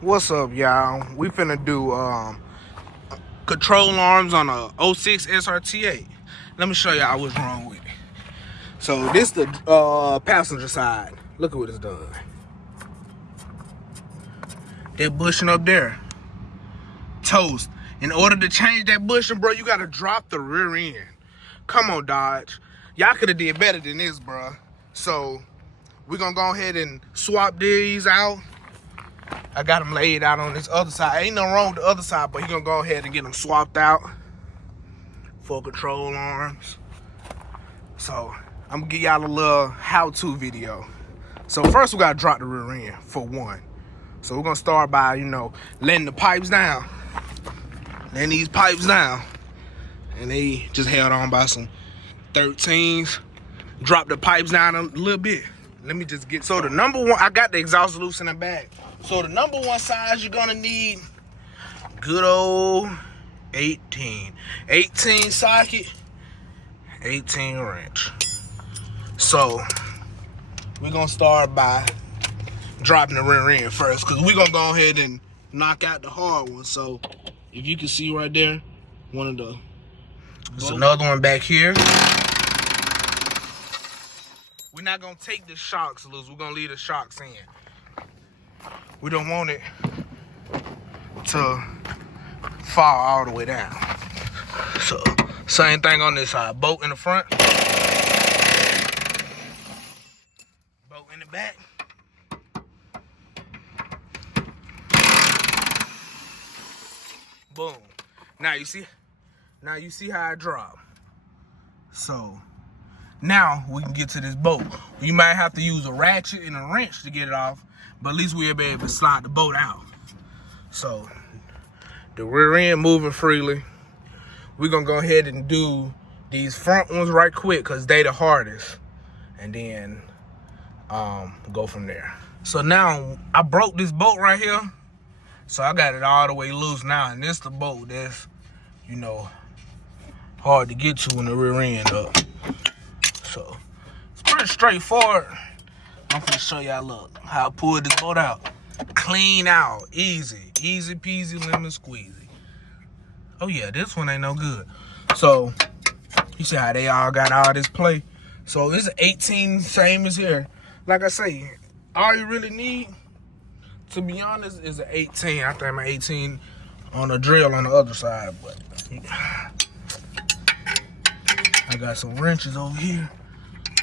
What's up, y'all? We finna do control arms on a 06 srt8. Let me show y'all what's wrong with it. So this the passenger side. Look at what it's done. That bushing up there, toast. In order to change that bushing, bro, you gotta drop the rear end. Come on, Dodge. Y'all could have did better than this, bro. So we're gonna go ahead and swap these out. I got them laid out on this other side. Ain't nothing wrong with the other side, but he gonna go ahead and get them swapped out for control arms. So I'm gonna give y'all a little how-to video. So first we gotta drop the rear end for one. So we're gonna start by, letting the pipes down. Letting these pipes down. And they just held on by some 13s. Drop the pipes down a little bit. Let me just get, so the number one, I got the exhaust loose in the back. So the number one size you're gonna need, good old 18 socket, 18 wrench. So we're gonna start by dropping the rear end first, because we're gonna go ahead and knock out the hard one. So if you can see right there, one of the, there's another one back here. We're not gonna take the shocks loose, we're gonna leave the shocks in. We don't want it to fall all the way down. So, same thing on this side. Bolt in the front. Bolt in the back. Boom. Now you see how I drop. So, now we can get to this bolt. You might have to use a ratchet and a wrench to get it off, but at least we'll be able to slide the bolt out. So the rear end moving freely. We're gonna go ahead and do these front ones right quick because they the hardest, and then go from there. So now I broke this bolt right here, so I got it all the way loose now, and this the bolt that's hard to get to when the rear end up. So it's pretty straightforward. I'm gonna show y'all, look, how I pulled this bolt out. Clean out, easy peasy, lemon squeezy. Oh yeah, this one ain't no good. So you see how they all got all this play. So it's 18, same as here. Like I say, all you really need, to be honest, is an 18. I think my 18 on the drill on the other side, but I got some wrenches over here.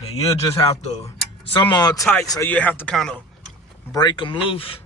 Then you'll just have to, some are tight, so you have to kind of break them loose,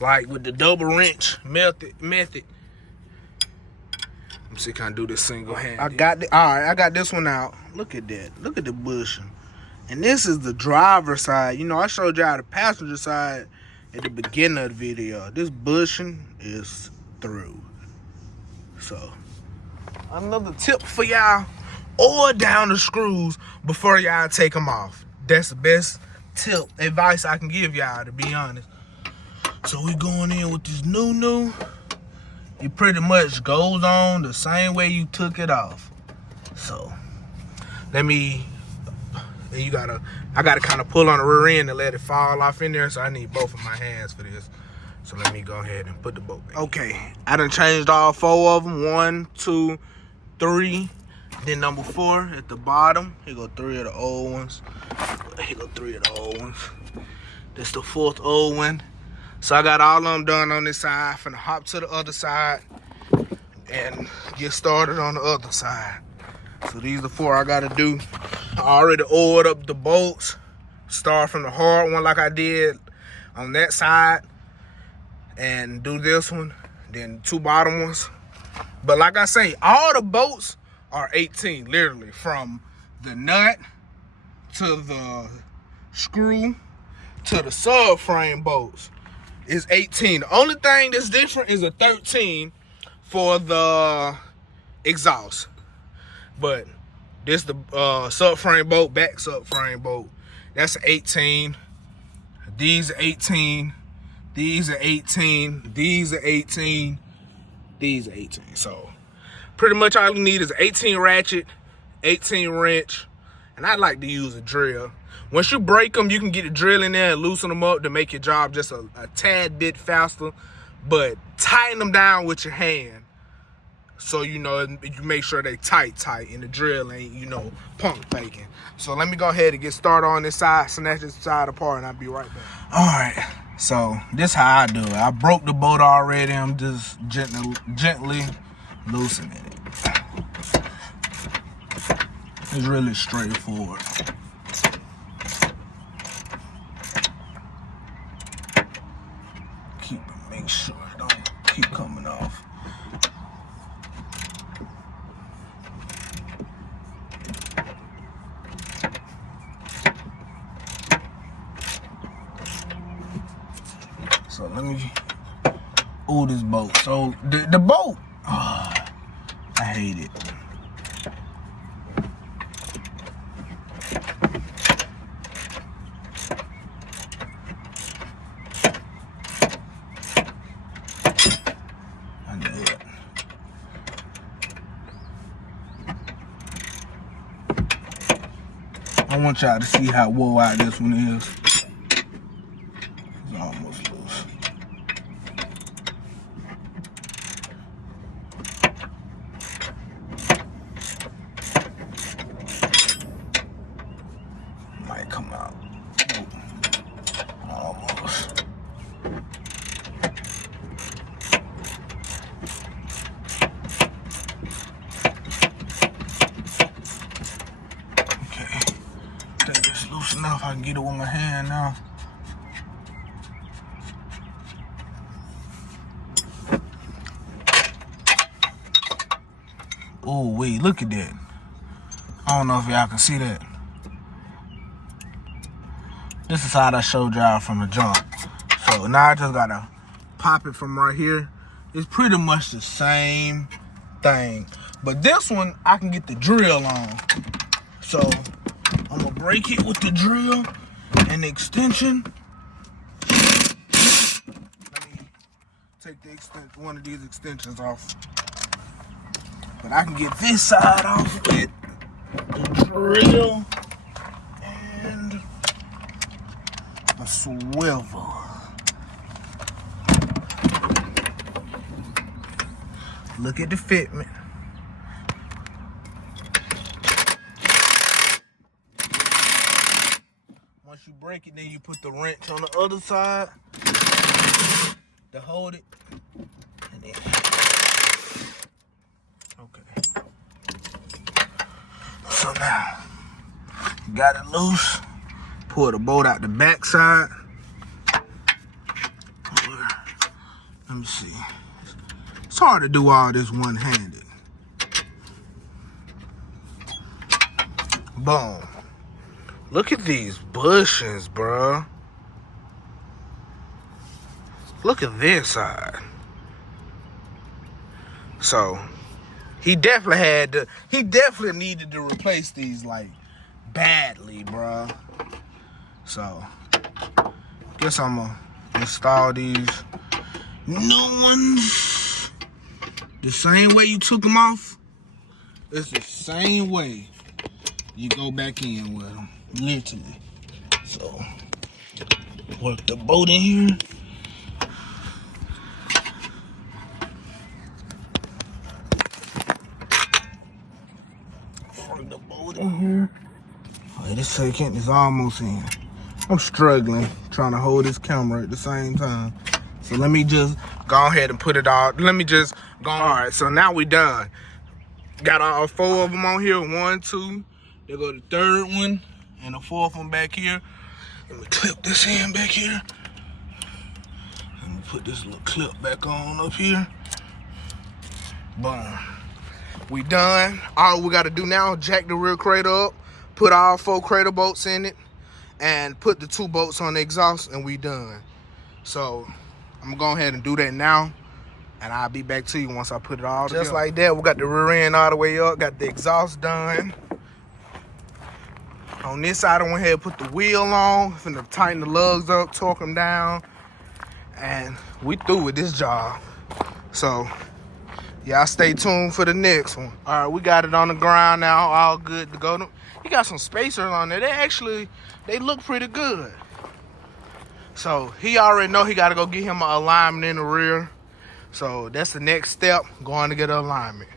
like with the double wrench method. Let me see, can I do this single hand? All right, I got this one out. Look at that. Look at the bushing. And this is the driver's side. I showed y'all the passenger side at the beginning of the video. This bushing is through. So another tip for y'all: oil down the screws before y'all take them off. That's the best tip, advice I can give y'all, to be honest. So we going in with this new. It pretty much goes on the same way you took it off. So I gotta kind of pull on the rear end and let it fall off in there. So I need both of my hands for this. So let me go ahead and put the bolt back. Okay, I done changed all 4 of them. 1, 2, 3. Then number 4 at the bottom. Here go 3 of the old ones. Here go 3 of the old ones. This the 4th old one. So I got all of them done on this side. Finna hop to the other side and get started on the other side. So these are the 4 I gotta do. I already oiled up the bolts. Start from the hard one like I did on that side, and do this one, then 2 bottom ones. But like I say, all the bolts are 18, literally, from the nut to the screw to the subframe bolts is 18. The only thing that's different is a 13 for the exhaust. But this the subframe bolt, back subframe bolt. That's 18. These are 18. These are 18. These are 18. These are 18. So pretty much all you need is 18 ratchet, 18 wrench, and I like to use a drill. Once you break them, you can get a drill in there and loosen them up to make your job just a tad bit faster. but tighten them down with your hand. So, you know, you make sure they tight, and the drill ain't, you know, pump faking. So let me go ahead and get started on this side, snatch this side apart, and I'll be right back. All right, so this how I do it. I broke the bolt already. I'm just gently loosening it. It's really straightforward. Make sure it don't keep coming off. So let me, this bolt. So the bolt, I hate it. I knew it. I want y'all to see how wore out this one is. It's almost loose. Might come out. Almost. Okay. Think it's loose enough. I can get it with my hand now. Oh, wait, look at that. I don't know if y'all can see that. This is how I showed y'all from the jump. So now I just gotta pop it from right here. It's pretty much the same thing. But this one, I can get the drill on. So I'm gonna break it with the drill and the extension. Let me take one of these extensions off. But I can get this side off with the drill and a swivel. Look at the fitment. Once you break it, then you put the wrench on the other side to hold it. And then, okay. So now, got it loose. Pull the bolt out the back side. Let me see. It's hard to do all this one-handed. Boom. Look at these bushings, bro. Look at this side. So, he definitely needed to replace these, like, badly, bro. So, guess I'm gonna install these new ones. The same way you took them off, it's the same way you go back in with them, literally. So, work the bolt in here. Work the bolt in here. Wait a second, it's almost in. I'm struggling trying to hold this camera at the same time. So let me just go ahead and put it all. Let me just go. All right, so now we done. Got all 4 of them on here. 1, 2. There go the 3rd one and the 4th one back here. Let me clip this in back here. Let me put this little clip back on up here. Boom. We done. All we gotta do now, jack the rear cradle up, put all 4 cradle bolts in it, and put the 2 bolts on the exhaust, and we done. So I'm gonna go ahead and do that now, and I'll be back to you once I put it all together. Just like that, we got the rear end all the way up, got the exhaust done. On this side, I went ahead and put the wheel on, finna tighten the lugs up, torque them down, and we through with this job. So y'all stay tuned for the next one. All right, we got it on the ground now, all good to go. You got some spacers on there. They look pretty good. So he already know he got to go get him an alignment in the rear. So that's the next step, going to get an alignment.